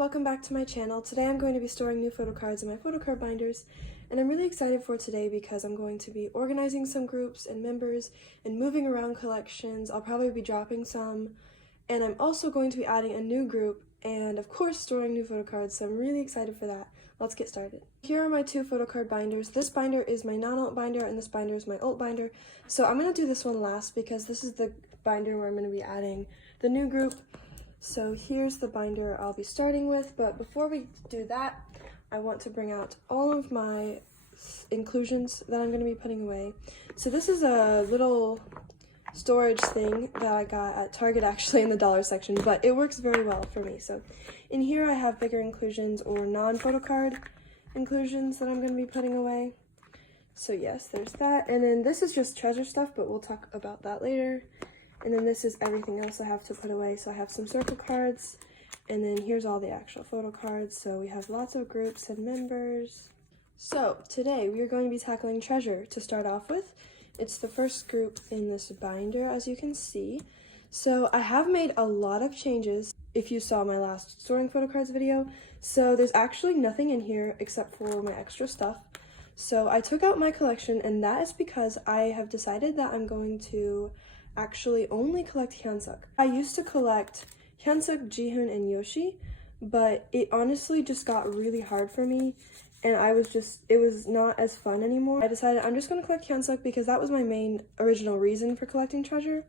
welcome back to my channel. Today I'm going to be storing new photo cards in my photo card binders, and I'm really excited for today because I'm going to be organizing some groups and members and moving around collections. I'll probably be dropping some, and I'm also going to be adding a new group and of course storing new photo cards, so I'm really excited for that. Let's get started. Here are my two photo card binders. This binder is my non-alt binder and this binder is my alt binder. So I'm going to do this one last because this is the binder where I'm going to be adding the new group. So here's the binder I'll be starting with, but before we do that, I want to bring out all of my inclusions that I'm going to be putting away. So this is a little storage thing that I got at Target, actually, in the dollar section, but it works very well for me. So in here I have bigger inclusions or non-photo card inclusions that I'm going to be putting away. So yes, there's that. And then this is just treasure stuff, but we'll talk about that later. And then this is everything else I have to put away. So I have some circle cards, and then here's all the actual photo cards. So we have lots of groups and members. So today we are going to be tackling treasure to start off with. It's the first group in this binder, as you can see. So I have made a lot of changes if you saw my last storing photo cards video. So there's actually nothing in here except for my extra stuff. So I took out my collection, and that is because I have decided that I'm going to actually only collect Hyunsuk. I used to collect Hyunsuk, Jihoon, and Yoshi, but it honestly just got really hard for me, and it was not as fun anymore. I decided I'm just going to collect Hyunsuk because that was my main original reason for collecting treasure,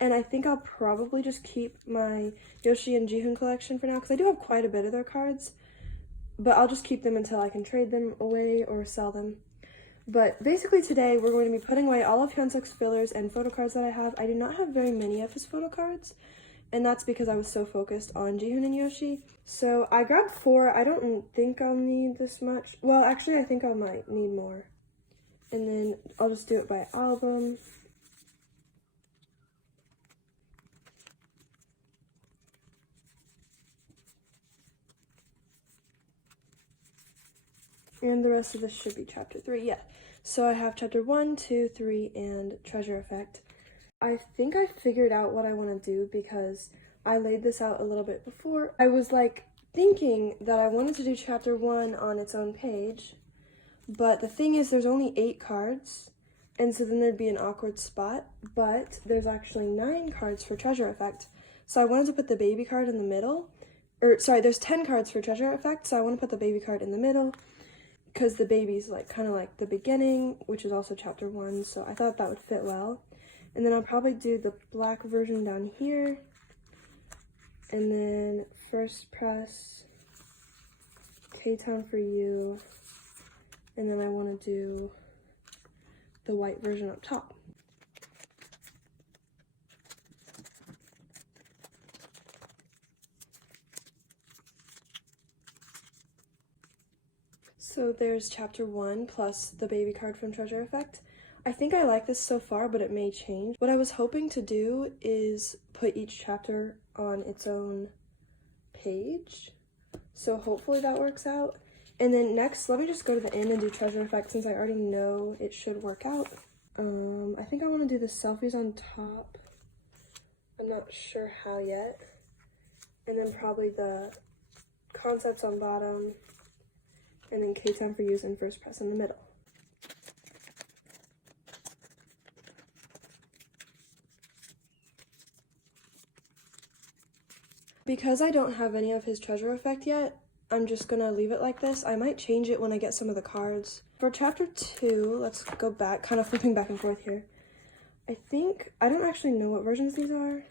and I think I'll probably just keep my Yoshi and Jihoon collection for now because I do have quite a bit of their cards, but I'll just keep them until I can trade them away or sell them. But basically today we're going to be putting away all of Hyunsuk's fillers and photo cards that I have. I do not have very many of his photo cards, and that's because I was so focused on Jihoon and Yoshi. So I grabbed 4. I don't think I'll need this much. Well, actually I think I might need more. And then I'll just do it by album. And the rest of this should be chapter 3, yeah. So I have chapter 1, 2, 3, and treasure effect. I think I figured out what I want to do because I laid this out a little bit before. I was like thinking that I wanted to do chapter 1 on its own page, but the thing is there's only 8 cards, and so then there'd be an awkward spot, but there's actually 9 cards for treasure effect. So I wanted to put the baby card in the middle, there's 10 cards for treasure effect, so I want to put the baby card in the middle, because the baby's like kind of like the beginning, which is also chapter 1, so I thought that would fit well. And then I'll probably do the black version down here, and then first press, K-Town for you, and then I want to do the white version up top. So there's chapter 1 plus the baby card from treasure effect. I think I like this so far, but it may change. What I was hoping to do is put each chapter on its own page. So hopefully that works out. And then next, let me just go to the end and do treasure effect since I already know it should work out. I think I want to do the selfies on top. I'm not sure how yet. And then probably the concepts on bottom. And then K-Town for use and first press in the middle. Because I don't have any of his treasure effect yet, I'm just gonna leave it like this. I might change it when I get some of the cards. For chapter 2, let's go back, kind of flipping back and forth here. I don't actually know what versions these are.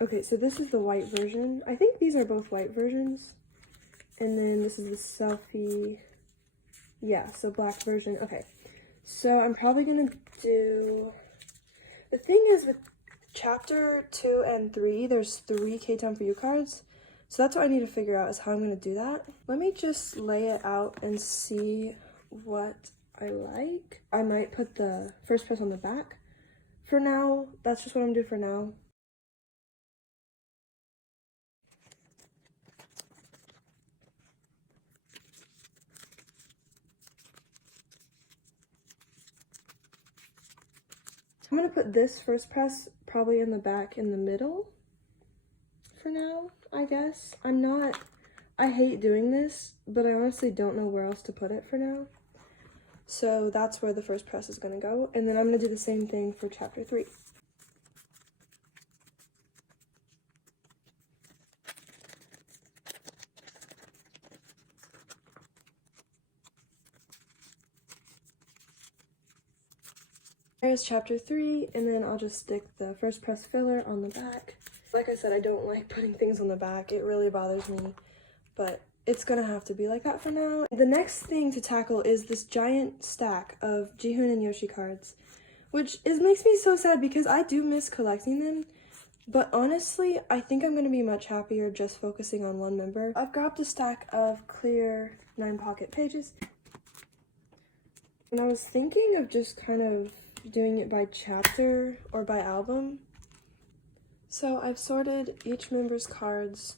Okay, so this is the white version. I think these are both white versions. And then this is the selfie. Yeah, so black version. Okay, so I'm probably gonna do, the thing is with chapter 2 and 3, there's 3 K-Town for you cards, so that's what I need to figure out is how I'm gonna do that. Let me just lay it out and see what I like. I might put the first press on the back for now. That's just what I'm doing for now. I'm gonna put this first press probably in the back in the middle for now, I guess. I hate doing this, but I honestly don't know where else to put it for now. So that's where the first press is going to go, and then I'm going to do the same thing for chapter 3. There's chapter 3, and then I'll just stick the first press filler on the back. Like I said, I don't like putting things on the back. It really bothers me, but it's gonna have to be like that for now. The next thing to tackle is this giant stack of Jihoon and Yoshi cards, which makes me so sad because I do miss collecting them, but honestly, I think I'm gonna be much happier just focusing on one member. I've grabbed a stack of clear 9-pocket pages, and I was thinking of just kind of doing it by chapter or by album. So I've sorted each member's cards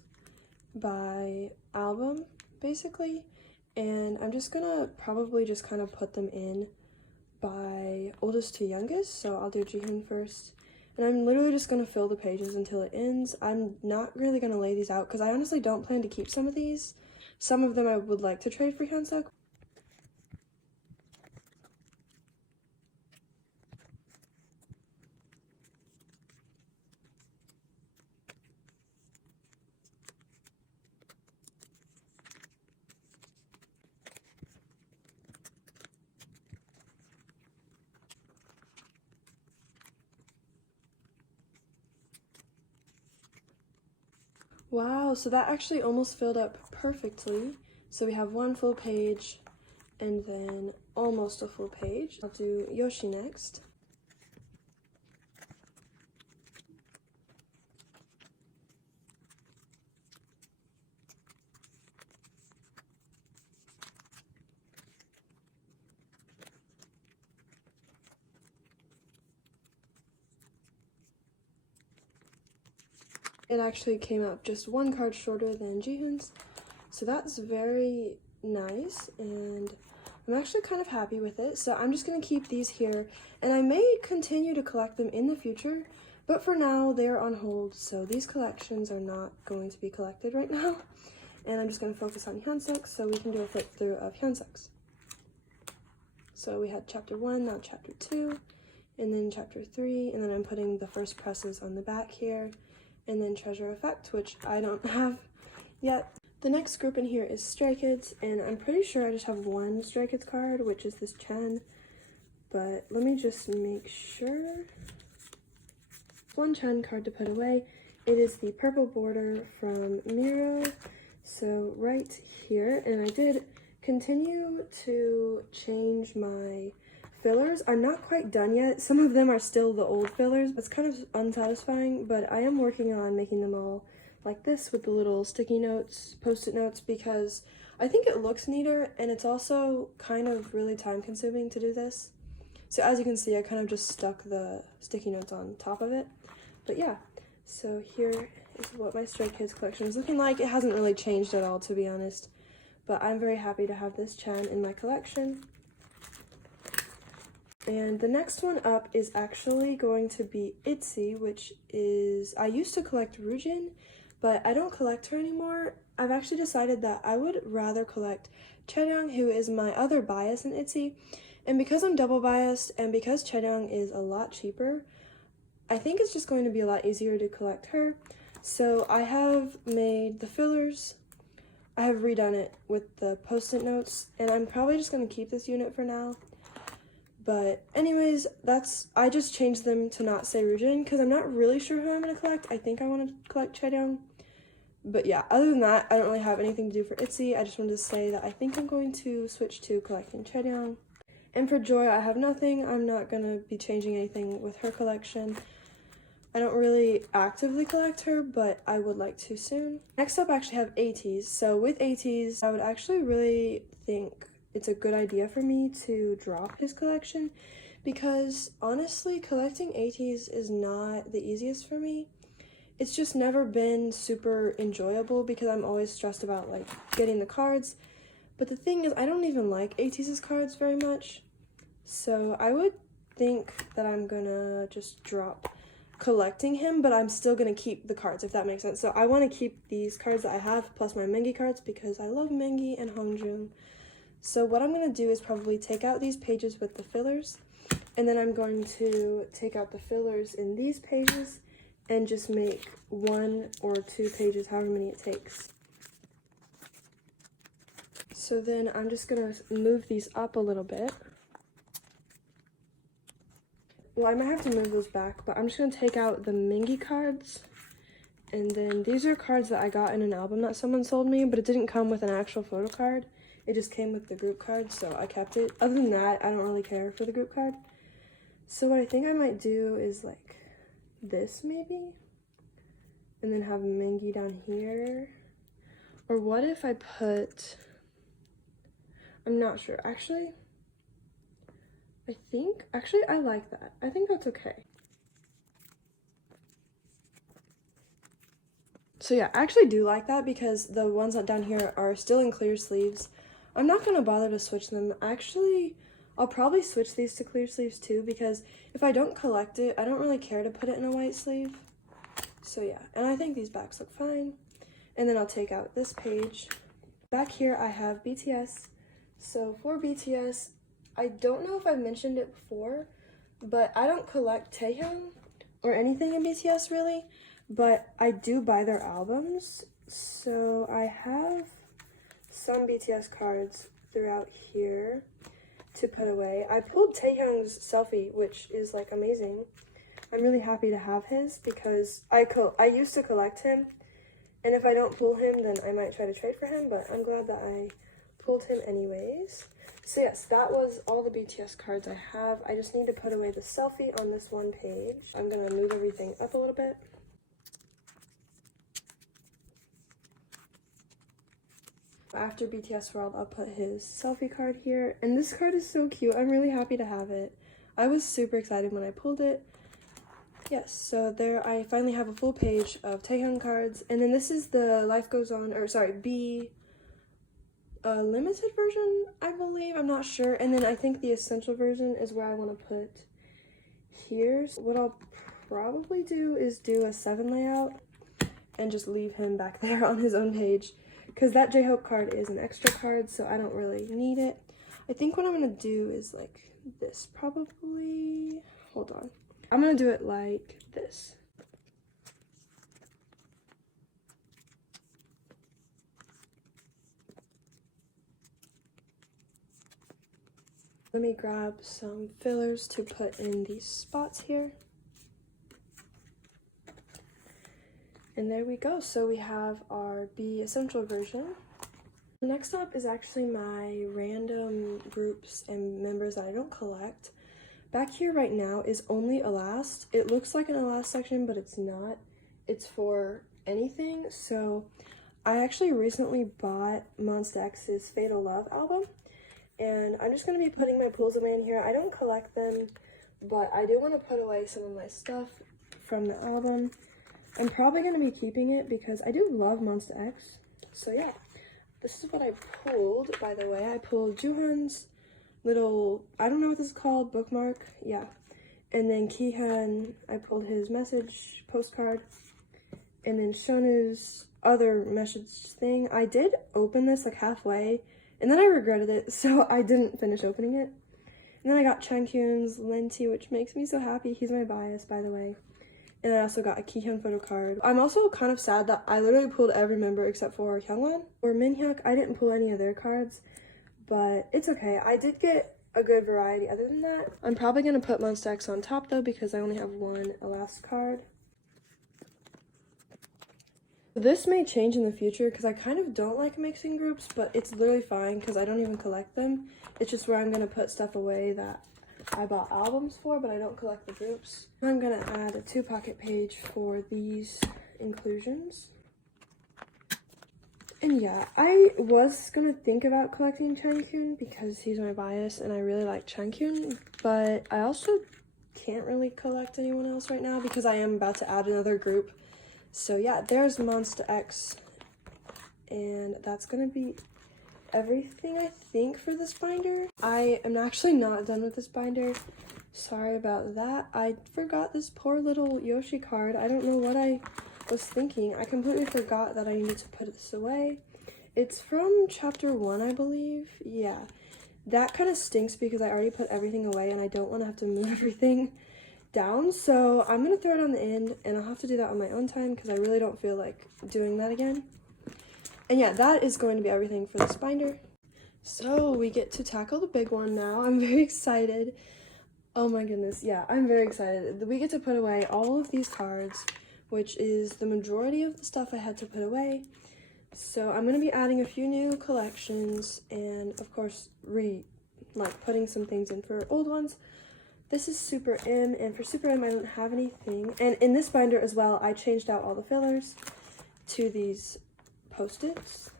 by album, basically, and I'm just gonna probably just kind of put them in by oldest to youngest. So I'll do Jihoon first, and I'm literally just gonna fill the pages until it ends. I'm not really gonna lay these out because I honestly don't plan to keep some of these. Some of them I would like to trade for Hyunsuk. Wow, so that actually almost filled up perfectly. So we have one full page and then almost a full page. I'll do Yoshi next. It actually came out just one card shorter than Jihoon's, so that's very nice, and I'm actually kind of happy with it. So I'm just going to keep these here, and I may continue to collect them in the future, but for now they're on hold, so these collections are not going to be collected right now, and I'm just going to focus on Hyunsuk so we can do a flip through of Hyunsuks. So we had chapter 1, now chapter 2, and then chapter 3, and then I'm putting the first presses on the back here, and then Treasure Effect, which I don't have yet. The next group in here is Stray Kids, and I'm pretty sure I just have one Stray Kids card, which is this Chen, but let me just make sure. One Chen card to put away. It is the purple border from Miro, so right here, and I did continue to change my fillers. I'm not quite done yet. Some of them are still the old fillers. It's kind of unsatisfying, but I am working on making them all like this with the little sticky notes, post-it notes, because I think it looks neater, and it's also kind of really time consuming to do this. So as you can see, I kind of just stuck the sticky notes on top of it. But yeah, so here is what my Stray Kids collection is looking like. It hasn't really changed at all, to be honest, but I'm very happy to have this Chan in my collection. And the next one up is actually going to be Itzy, which is, I used to collect Rujin, but I don't collect her anymore. I've actually decided that I would rather collect Chaeryong, who is my other bias in Itzy. And because I'm double biased and because Chaeryong is a lot cheaper, I think it's just going to be a lot easier to collect her. So I have made the fillers, I have redone it with the post-it notes, and I'm probably just going to keep this unit for now. But anyways, I just changed them to not say Rujin because I'm not really sure who I'm going to collect. I think I want to collect Chaeryong. But yeah, other than that, I don't really have anything to do for Itzy. I just wanted to say that I think I'm going to switch to collecting Chaeryong. And for Joy, I have nothing. I'm not going to be changing anything with her collection. I don't really actively collect her, but I would like to soon. Next up, I actually have ATs. So with ATs, I would actually really think it's a good idea for me to drop his collection because honestly, collecting ATs is not the easiest for me. It's just never been super enjoyable because I'm always stressed about like getting the cards. But the thing is, I don't even like ATs' cards very much. So I would think that I'm gonna just drop collecting him, but I'm still gonna keep the cards, if that makes sense. So I want to keep these cards that I have plus my Mengi cards because I love Mengi and Hongjun. So what I'm gonna do is probably take out these pages with the fillers, and then I'm going to take out the fillers in these pages and just make 1 or 2 pages, however many it takes. So then I'm just gonna move these up a little bit. Well, I might have to move those back, but I'm just gonna take out the Mengi cards. And then these are cards that I got in an album that someone sold me, but it didn't come with an actual photo card. It just came with the group card, so I kept it. Other than that, I don't really care for the group card. So what I think I might do is like this maybe, and then have Mengi down here. Or what if I put, I'm not sure, actually I like that. I think that's okay. So yeah, I actually do like that because the ones that down here are still in clear sleeves. I'm not gonna bother to switch them. Actually, I'll probably switch these to clear sleeves too, because if I don't collect it, I don't really care to put it in a white sleeve. So yeah, and I think these backs look fine. And then I'll take out this page. Back here I have BTS. So for BTS, I don't know if I've mentioned it before, but I don't collect Taehyung or anything in BTS really, but I do buy their albums. So I have some BTS cards throughout here to put away. I pulled Taehyung's selfie, which is like amazing. I'm really happy to have his because I used to collect him, and if I don't pull him, then I might try to trade for him, but I'm glad that I pulled him anyways. So yes, that was all the BTS cards I have. I just need to put away the selfie on this one page. I'm gonna move everything up a little bit. After BTS World, I'll put his selfie card here, and this card is so cute. I'm really happy to have it. I was super excited when I pulled it. Yes, so there I finally have a full page of Taehyung cards, and then this is the Life Goes On, or sorry, B limited version, I believe. I'm not sure. And then I think the essential version is where I want to put here. So what I'll probably do is do a 7 layout and just leave him back there on his own page, because that J-Hope card is an extra card, so I don't really need it. I think what I'm going to do is like this, probably. Hold on. I'm going to do it like this. Let me grab some fillers to put in these spots here. And there we go. So we have our B essential version. Next up is actually my random groups and members that I don't collect. Back here right now is only Elast. It looks like an Elast section, but it's not. It's for anything. So I actually recently bought Monsta X's Fatal Love album, and I'm just going to be putting my pulls away in here. I don't collect them, but I do want to put away some of my stuff from the album. I'm probably going to be keeping it because I do love Monsta X. So yeah, this is what I pulled, by the way. I pulled Jooheon's little, I don't know what this is called, bookmark, yeah. And then Kihyun, I pulled his message postcard. And then Shonu's other message thing. I did open this like halfway, and then I regretted it, so I didn't finish opening it. And then I got Changkyun's Lenti, which makes me so happy. He's my bias, by the way. And I also got a Kihyun photo card. I'm also kind of sad that I literally pulled every member except for Hyungwon. Or Minhyuk, I didn't pull any of their cards, but it's okay. I did get a good variety other than that. I'm probably going to put Monsta X on top though, because I only have one Elast card. This may change in the future because I kind of don't like mixing groups, but it's literally fine because I don't even collect them. It's just where I'm going to put stuff away that I bought albums for, but I don't collect the groups. I'm going to add a 2-pocket page for these inclusions. And yeah, I was going to think about collecting Changkyun because he's my bias and I really like Changkyun, but I also can't really collect anyone else right now because I am about to add another group. So yeah, there's Monsta X, and that's going to be everything I think for this binder. I am actually not done with this binder. Sorry about that. I forgot this poor little Yoshi card. I don't know what I was thinking. I completely forgot that I needed to put this away. It's from chapter 1, I believe. Yeah. That kind of stinks because I already put everything away and I don't want to have to move everything down. So I'm going to throw it on the end, and I'll have to do that on my own time because I really don't feel like doing that again. And yeah, that is going to be everything for this binder. So we get to tackle the big one now. I'm very excited. Oh my goodness, yeah, I'm very excited. We get to put away all of these cards, which is the majority of the stuff I had to put away. So I'm going to be adding a few new collections and, of course, putting some things in for old ones. This is Super M, and for Super M I don't have anything. And in this binder as well, I changed out all the fillers to these Post-its.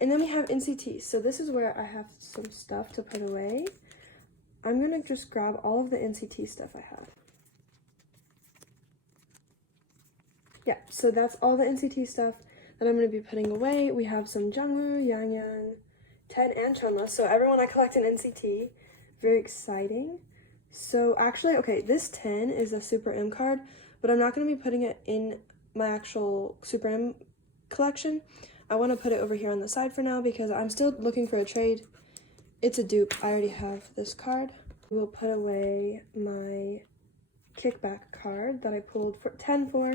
And then we have NCT. So this is where I have some stuff to put away. I'm going to just grab all of the NCT stuff I have. Yeah, so that's all the NCT stuff that I'm going to be putting away. We have some Jungwoo, Yangyang, Ted, and Chunla. So everyone I collect in NCT. Very exciting. So actually, okay, this 10 is a Super M card, but I'm not going to be putting it in my actual Super M collection. I want to put it over here on the side for now because I'm still looking for a trade. It's a dupe. I already have this card. We'll put away my kickback card that I pulled for 10 for.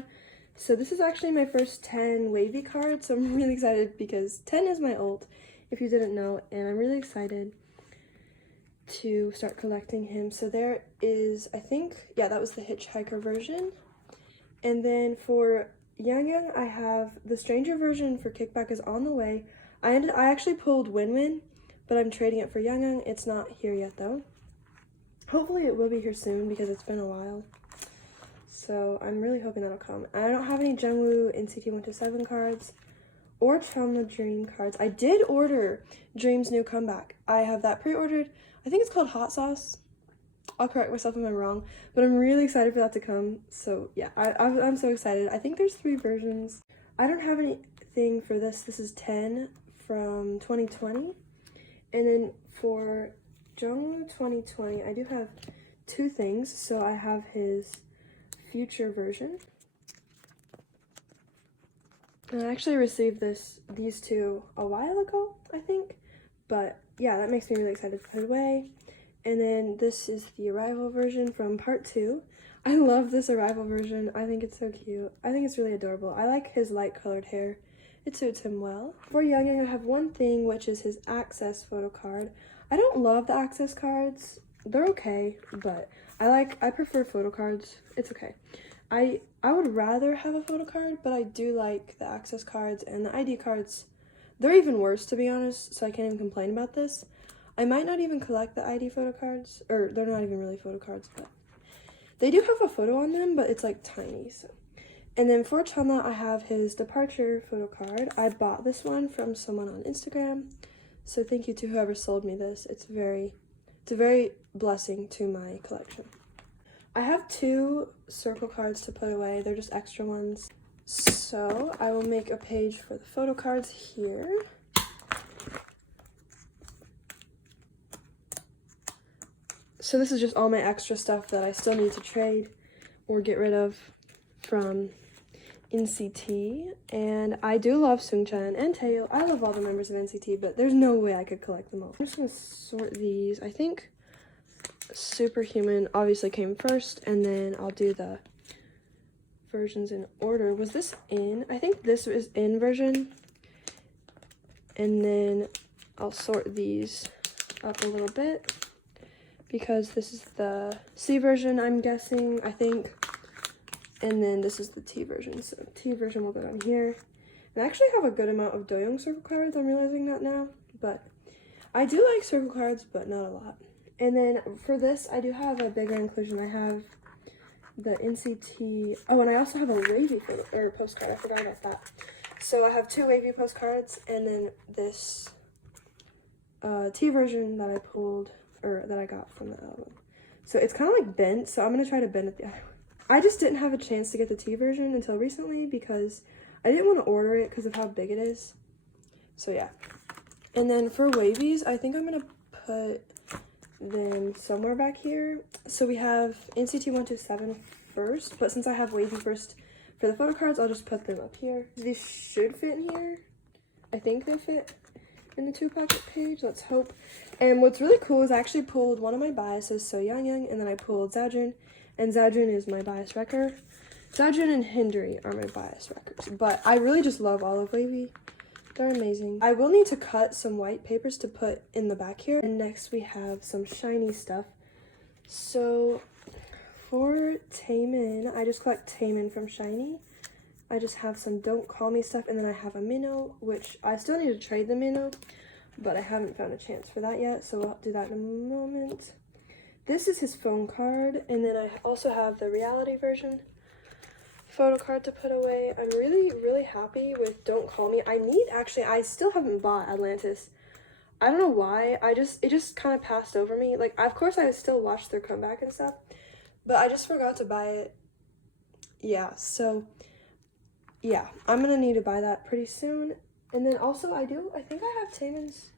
So this is actually my first 10 wavy card, so I'm really excited because 10 is my ult, if you didn't know, and I'm really excited to start collecting him. So there is, I think, yeah, that was the Hitchhiker version. And then for Yangyang, I have the Stranger version for kickback is on the way. I actually pulled Win-Win, but I'm trading it for Yangyang. It's not here yet though. Hopefully it will be here soon because it's been a while. So I'm really hoping that'll come. I don't have any Jungwoo NCT 127 cards or Chunla Dream cards. I did order Dream's new comeback. I have that pre-ordered. I think it's called Hot Sauce. I'll correct myself if I'm wrong, but I'm really excited for that to come. So yeah, I'm so excited. I think there's 3 versions. I don't have anything for this. This is 10 from 2020. And then for Jungwoo 2020, I do have 2 things. So I have his future version. And I actually received these 2 a while ago, I think. But yeah, that makes me really excited to put it away. And then this is the Arrival version from part 2. I love this Arrival version. I think it's so cute. I think it's really adorable. I like his light colored hair. It suits him well. For Yangyang, I have one thing, which is his Access photo card. I don't love the Access cards. They're okay, but I prefer photo cards. It's okay. I would rather have a photo card, but I do like the Access cards and the ID cards. They're even worse, to be honest, so I can't even complain about this. I might not even collect the ID photo cards, or they're not even really photo cards, but they do have a photo on them, but it's like tiny. So, and then for Chunla, I have his Departure photo card. I bought this one from someone on Instagram, so thank you to whoever sold me this. It's a very blessing to my collection. I have 2 circle cards to put away. They're just extra ones. So I will make a page for the photo cards here. So this is just all my extra stuff that I still need to trade or get rid of from NCT. And I do love Sungchan and Taeyo. I love all the members of NCT, but there's no way I could collect them all. I'm just going to sort these. I think Superhuman obviously came first, and then I'll do the versions in order. Was this in? I think this is in version. And then I'll sort these up a little bit because this is the C version, I'm guessing, I think. And then this is the T version. So T version will go down here. And I actually have a good amount of Doyoung circle cards. I'm realizing that now. But I do like circle cards, but not a lot. And then for this, I do have a bigger inclusion. I have the NCT. Oh, and I also have a wavy postcard. I forgot about that. So I have 2 wavy postcards, and then this T version that I pulled, or that I got from the album. So it's kind of like bent, so I'm going to try to bend it the other way. I just didn't have a chance to get the T version until recently because I didn't want to order it because of how big it is. So yeah. And then for wavies, I think I'm going to put them somewhere back here. So we have NCT 127 first, but since I have wavy first for the photo cards, I'll just put them up here. These should fit in here. I think they fit in the 2-pocket page. Let's hope. And what's really cool is I actually pulled one of my biases, so Yang, and then I pulled Zajun, and Zajun is my bias wrecker. Zajun and Hindri are my bias wreckers, but I really just love Olive Wavy. They're amazing. I will need to cut some white papers to put in the back here. And next we have some shiny stuff. So for Taemin, I just collect Taemin from Shiny. I just have some Don't Call Me stuff, and then I have a minnow, which I still need to trade the minnow, but I haven't found a chance for that yet, so I'll do that in a moment. This is his phone card, and then I also have the reality version photo card to put away. I'm really happy with Don't Call Me. I still haven't bought Atlantis. I don't know why. It just kind of passed over me. Like, of course I still watched their comeback and stuff, but I just forgot to buy it. Yeah, so yeah, I'm gonna need to buy that pretty soon. And then also I think I have Taemin's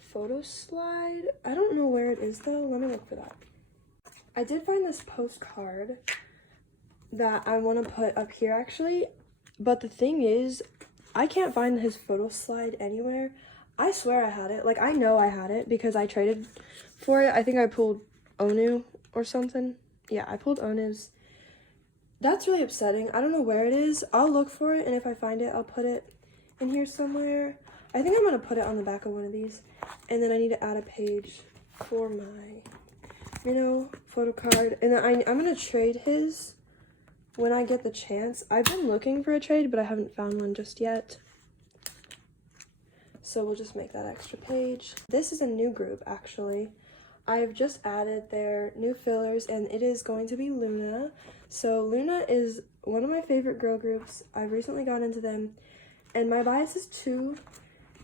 photo slide. I don't know where it is though. Let me look for that. I did find this postcard that I want to put up here actually, but the thing is, I can't find his photo slide anywhere. I swear I had it. Like, I know I had it because I traded for it. I think I pulled Onu or something. Yeah, I pulled Onu's. That's really upsetting. I don't know where it is. I'll look for it, and if I find it, I'll put it in here somewhere. I think I'm going to put it on the back of one of these. And then I need to add a page for my, photo card. And then I'm going to trade his when I get the chance. I've been looking for a trade, but I haven't found one just yet. So we'll just make that extra page. This is a new group, actually. I've just added their new fillers, and it is going to be Luna. So Luna is one of my favorite girl groups. I've recently got into them, and my bias is 2.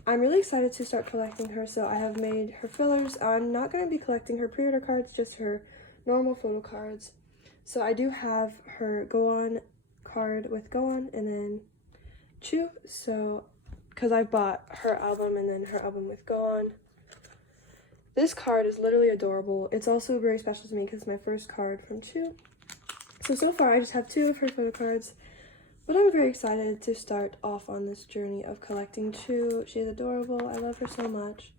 I'm really excited to start collecting her, so I have made her fillers. I'm not going to be collecting her pre-order cards, just her normal photo cards. So I do have her Go On card with Go On, and then Chu. So, because I bought her album and then her album with Go On. This card is literally adorable. It's also very special to me because it's my first card from Chu. So far I just have 2 of her photo cards, but I'm very excited to start off on this journey of collecting Chu. She is adorable. I love her so much.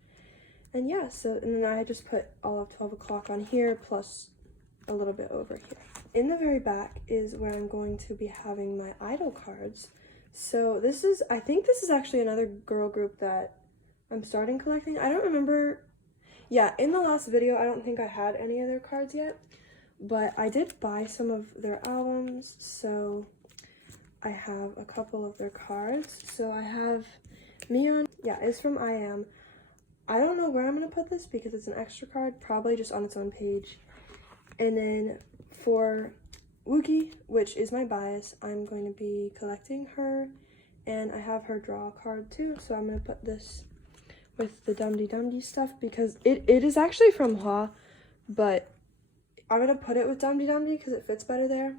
And yeah, and then I just put all of 12 o'clock on here, plus a little bit over here. In the very back is where I'm going to be having my idol cards. So I think this is actually another girl group that I'm starting collecting. I don't remember. Yeah, in the last video, I don't think I had any of their cards yet, but I did buy some of their albums, so I have a couple of their cards. So I have Mion. Yeah, it's from I Am. I don't know where I'm going to put this because it's an extra card, probably just on its own page. And then for Wookie, which is my bias, I'm going to be collecting her, and I have her draw card too, so I'm going to put this with the Dum-Dee stuff because it is actually from Hwa, but I'm going to put it with Dum-Dee because it fits better there,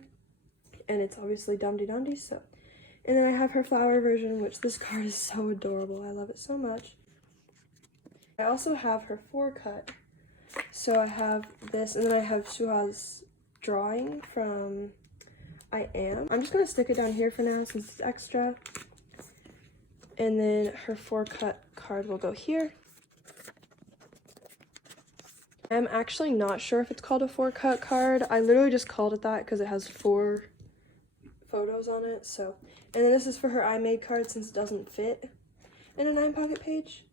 and it's obviously Dum-Dee, so. And then I have her flower version, which this card is so adorable. I love it so much. I also have her 4-cut. So I have this, and then I have Suha's drawing from I Am. I'm just going to stick it down here for now since it's extra. And then her 4-cut card will go here. I'm actually not sure if it's called a 4-cut card. I literally just called it that because it has 4 photos on it. So, and then this is for her I Made card since it doesn't fit in a 9-pocket page.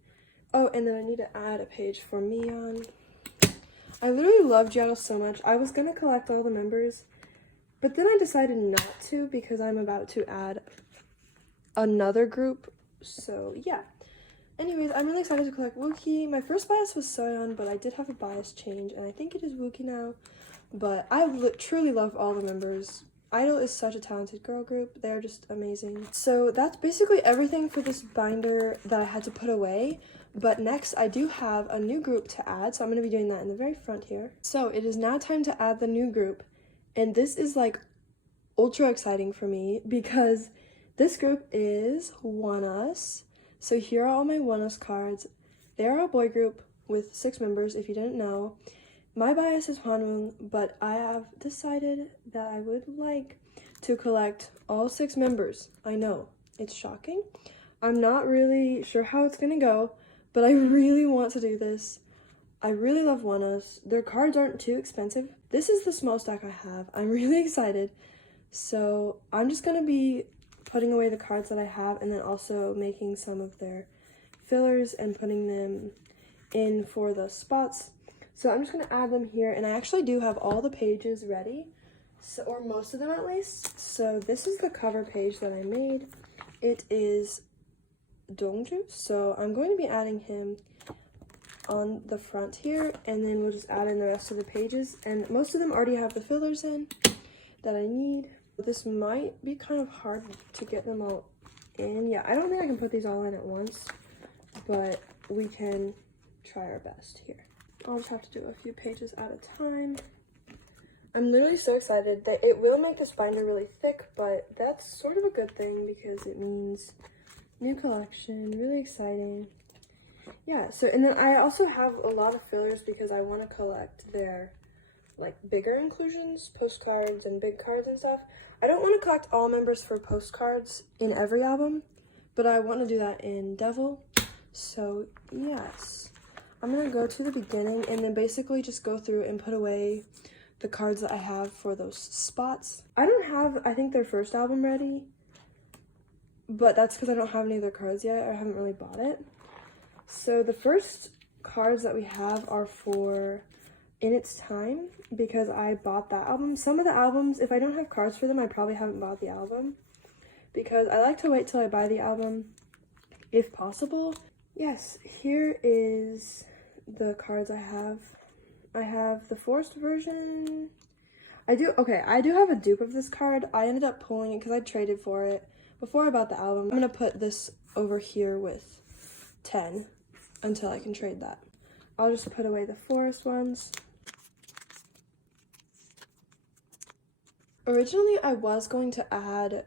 Oh, and then I need to add a page for Mion. I literally love Jiao so much. I was going to collect all the members, but then I decided not to because I'm about to add another group. So, yeah. Anyways, I'm really excited to collect Wookie. My first bias was Soyeon, but I did have a bias change, and I think it is Wookie now. But I truly love all the members. Idol is such a talented girl group. They're just amazing. So that's basically everything for this binder that I had to put away. But next, I do have a new group to add, so I'm going to be doing that in the very front here. So it is now time to add the new group, and this is like ultra exciting for me because this group is oneus. So here are all my oneus cards. They are a boy group, with 6 members, if you didn't know. My bias is Hwanwoong, but I have decided that I would like to collect all 6 members. I know, it's shocking. I'm not really sure how it's gonna go, but I really want to do this. I really love oneus. Their cards aren't too expensive. This is the small stack I have. I'm really excited. So I'm just gonna be putting away the cards that I have and then also making some of their fillers and putting them in for the spots. So I'm just gonna add them here, and I actually do have all the pages ready, so, or most of them at least. So this is the cover page that I made. It is Dongju, so I'm going to be adding him on the front here, and then we'll just add in the rest of the pages, and most of them already have the fillers in that I need. This might be kind of hard to get them all in. Yeah, I don't think I can put these all in at once, but we can try our best here. I'll just have to do a few pages at a time. I'm literally so excited that it will make this binder really thick, but that's sort of a good thing because it means new collection, really exciting. Yeah, so, and then I also have a lot of fillers because I want to collect their, like, bigger inclusions, postcards and big cards and stuff. I don't want to collect all members for postcards in every album, but I want to do that in Devil. So, yes. I'm going to go to the beginning and then basically just go through and put away the cards that I have for those spots. I don't have, I think, their first album ready, but that's because I don't have any of their cards yet. I haven't really bought it. So the first cards that we have are for In Its Time, because I bought that album. Some of the albums, if I don't have cards for them, I probably haven't bought the album, because I like to wait till I buy the album, if possible. Yes, here is the cards I have. I have the forced version. I do have a dupe of this card. I ended up pulling it because I traded for it before I bought the album. I'm gonna put this over here with 10 until I can trade that. I'll just put away the forest ones. Originally, I was going to add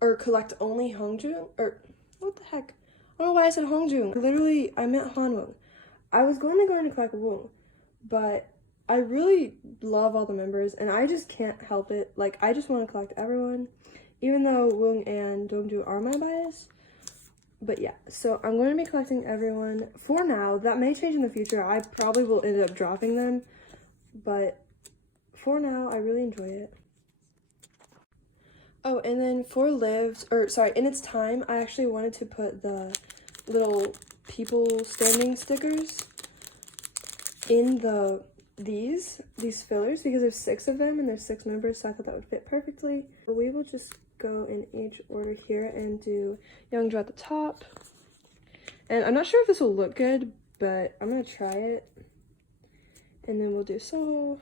or collect only Hongju, or what the heck? I don't know why I said Hongju. Literally, I meant Hwanwoong. I was going to collect Woong, but I really love all the members, and I just can't help it. Like, I just want to collect everyone, even though Woong and Dongju are my bias. But yeah, so I'm going to be collecting everyone for now. That may change in the future. I probably will end up dropping them, but for now, I really enjoy it. Oh, and then for In Its Time, I actually wanted to put the little people standing stickers in these fillers because there's 6 of them and there's 6 members, so I thought that would fit perfectly. We will just go in each order here and do Youngju at the top. And I'm not sure if this will look good, but I'm gonna try it. And then we'll do Soho.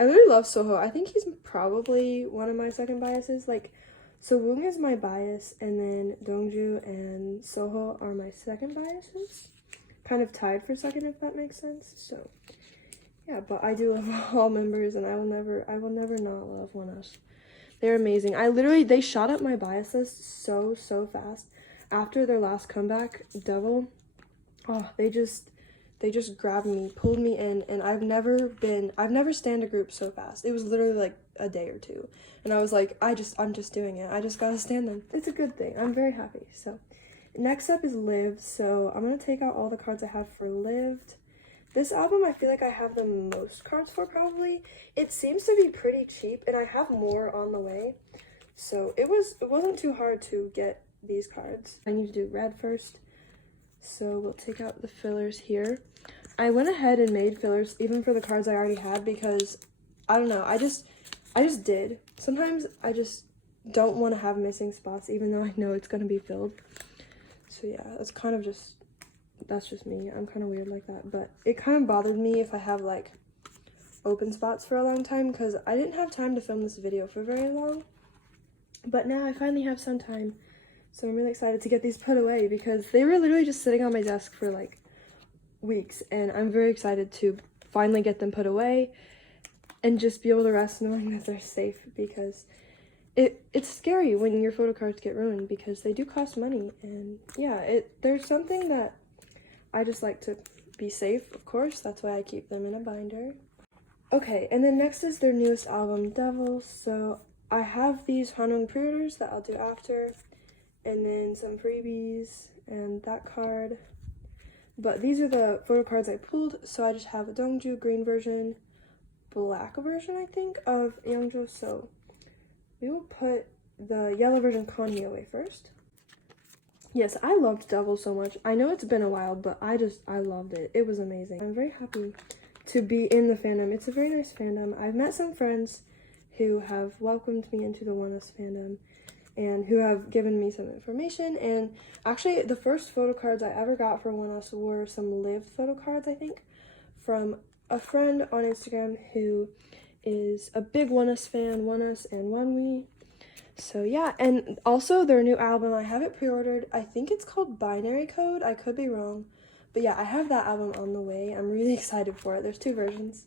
I really love Soho. I think he's probably one of my second biases. Like, so Woong is my bias, and then Dongju and Soho are my second biases. Kind of tied for second, if that makes sense. So, yeah, but I do love all members, and I will never not love oneus. They're amazing. They shot up my bias list so fast after their last comeback, Devil. Oh, they just grabbed me, pulled me in, and I've never stanned a group so fast. It was literally like a day or two, and I was like, I'm just doing it. I just gotta stand them. It's a good thing. I'm very happy. So next up is Lived. So I'm gonna take out all the cards I have for Lived. This album, I feel like I have the most cards for, probably. It seems to be pretty cheap, and I have more on the way. So it wasn't too hard to get these cards. I need to do red first. So we'll take out the fillers here. I went ahead and made fillers even for the cards I already had because, I don't know, I just did. Sometimes I just don't want to have missing spots even though I know it's going to be filled. So yeah, that's just me. I'm kind of weird like that, but it kind of bothered me if I have like open spots for a long time because I didn't have time to film this video for very long, but now I finally have some time, so I'm really excited to get these put away because they were literally just sitting on my desk for like weeks, and I'm very excited to finally get them put away and just be able to rest knowing that they're safe because it's scary when your photo cards get ruined because they do cost money. And yeah, there's something that I just like to be safe, of course. That's why I keep them in a binder. Okay, and then next is their newest album, Devil. So I have these Hanwoo pre-orders that I'll do after, and then some freebies and that card. But these are the photo cards I pulled, so I just have a Dongju green version, black version, I think, of Youngjo. So we will put the yellow version Kanye away first. Yes, I loved Devil so much. I know it's been a while, but I loved it. It was amazing. I'm very happy to be in the fandom. It's a very nice fandom. I've met some friends who have welcomed me into the oneus fandom and who have given me some information. And actually, the first photo cards I ever got for oneus were some lived photo cards, I think, from a friend on Instagram who is a big oneus fan, oneus and onewe. So yeah, and also their new album, I have it pre-ordered. I think it's called Binary Code. I could be wrong. But yeah, I have that album on the way. I'm really excited for it. There's 2 versions.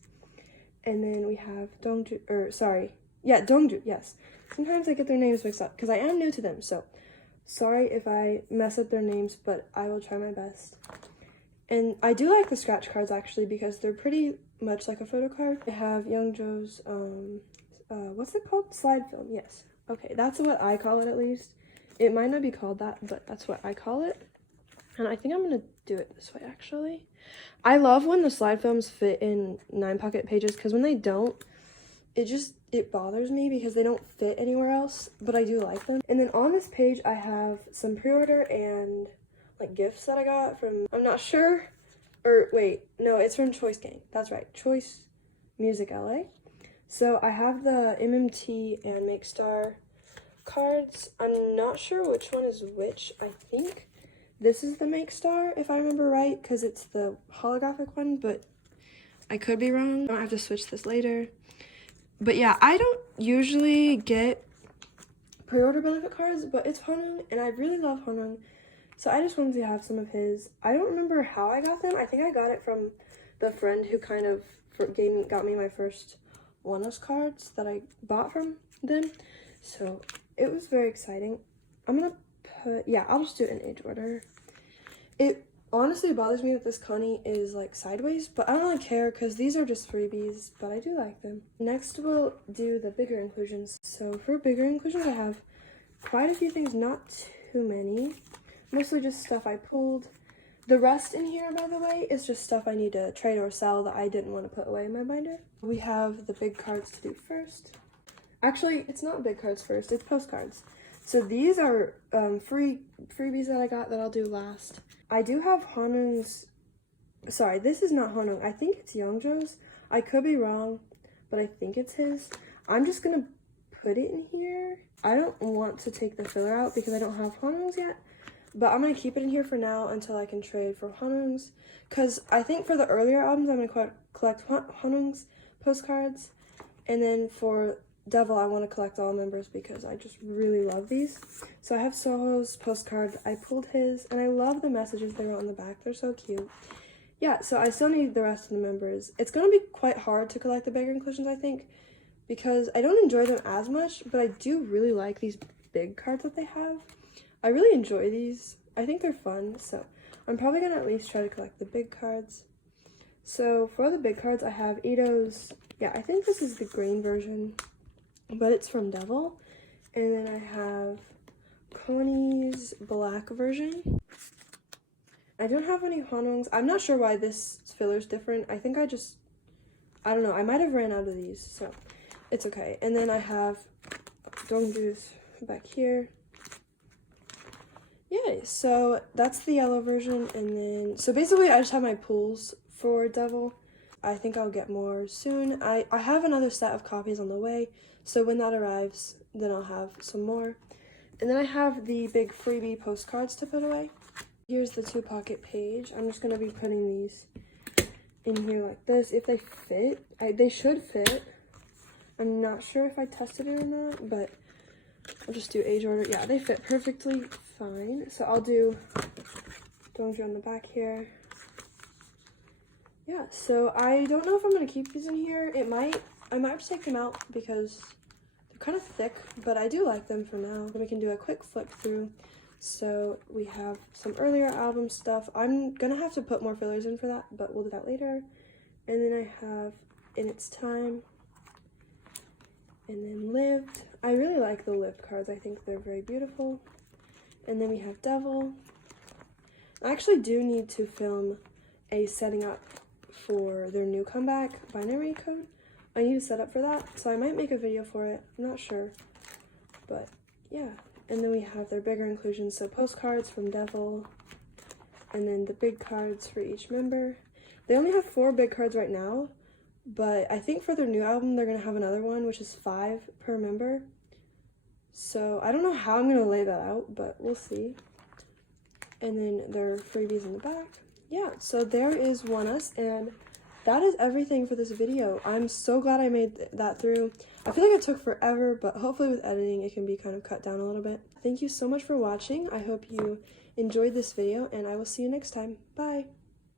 And then we have Dongju, Dongju, yes. Sometimes I get their names mixed up because I am new to them. So sorry if I mess up their names, but I will try my best. And I do like the scratch cards actually because they're pretty much like a photo card. I have Youngjo's, what's it called? Slide film, yes. Okay, that's what I call it at least. It might not be called that, but that's what I call it. And I think I'm going to do it this way, actually. I love when the slide films fit in 9 pocket pages, because when they don't, it bothers me because they don't fit anywhere else, but I do like them. And then on this page, I have some pre-order and, like, gifts that I got from, I'm not sure, or wait, no, it's from Choice Gang. That's right, Choice Music LA. So I have the MMT and Make Star cards. I'm not sure which one is which. I think this is the Make Star, if I remember right, because it's the holographic one, but I could be wrong. I have to switch this later. But yeah, I don't usually get pre-order benefit cards, but it's Hanwoo, and I really love Hanwoo, so I just wanted to have some of his. I don't remember how I got them. I think I got it from the friend who kind of got me my first oneus cards that I bought from them, so it was very exciting. I'm gonna put, yeah, I'll just do it in age order. It honestly bothers me that this Connie is like sideways, but I don't really care because these are just freebies, but I do like them. Next we'll do the bigger inclusions. So for bigger inclusions I have quite a few things, not too many, mostly just stuff I pulled. The rest in here, by the way, is just stuff I need to trade or sell that I didn't want to put away in my binder. We have the big cards to do first. Actually, it's not big cards first, it's postcards. So these are freebies that I got that I'll do last. I do have Hanwoo's, sorry, this is not Hanwoo. I think it's Youngjo's. I could be wrong, but I think it's his. I'm just going to put it in here. I don't want to take the filler out because I don't have Hanwoo's yet. But I'm going to keep it in here for now until I can trade for Hanwoo's. Because I think for the earlier albums, I'm going to collect Hanwoo's postcards. And then for Devil, I want to collect all members because I just really love these. So I have Soho's postcard. I pulled his, and I love the messages they wrote on the back. They're so cute. Yeah, so I still need the rest of the members. It's going to be quite hard to collect the bigger inclusions, I think, because I don't enjoy them as much, but I do really like these big cards that they have. I really enjoy these. I think they're fun, so I'm probably going to at least try to collect the big cards. So for the big cards, I have Ito's, yeah, I think this is the green version, but it's from Devil. And then I have Connie's black version. I don't have any Hanwoo's. I'm not sure why this filler's different. I think I don't know, I might have ran out of these, so it's okay. And then I have Dongju's back here. Yeah, so that's the yellow version, and then, so basically I just have my pulls for Devil. I think I'll get more soon. I have another set of copies on the way, so when that arrives, then I'll have some more. And then I have the big freebie postcards to put away. Here's the 2-pocket page. I'm just going to be putting these in here like this. If they fit, they should fit. I'm not sure if I tested it or not, but I'll just do age order. Yeah, they fit perfectly fine. So I'll do Dongju on the back here. Yeah, so I don't know if I'm going to keep these in here. I might just take them out because they're kind of thick, but I do like them for now. Then we can do a quick flip through. So we have some earlier album stuff. I'm gonna have to put more fillers in for that, but we'll do that later. And then I have In Its Time, and then Lived. I really like the Lived cards. I think they're very beautiful. And then we have Devil. I actually do need to film a setting up for their new comeback binary code. I need to set up for that, so I might make a video for it. I'm not sure, but yeah. And then we have their bigger inclusions, so postcards from Devil, and then the big cards for each member. They only have 4 big cards right now, but I think for their new album they're gonna have another one, which is 5 per member. So I don't know how I'm gonna lay that out, but we'll see. And then their freebies in the back. Yeah, so there is oneus, and that is everything for this video. I'm so glad I made that through. I feel like it took forever, but hopefully with editing it can be kind of cut down a little bit. Thank you so much for watching. I hope you enjoyed this video, and I will see you next time. Bye!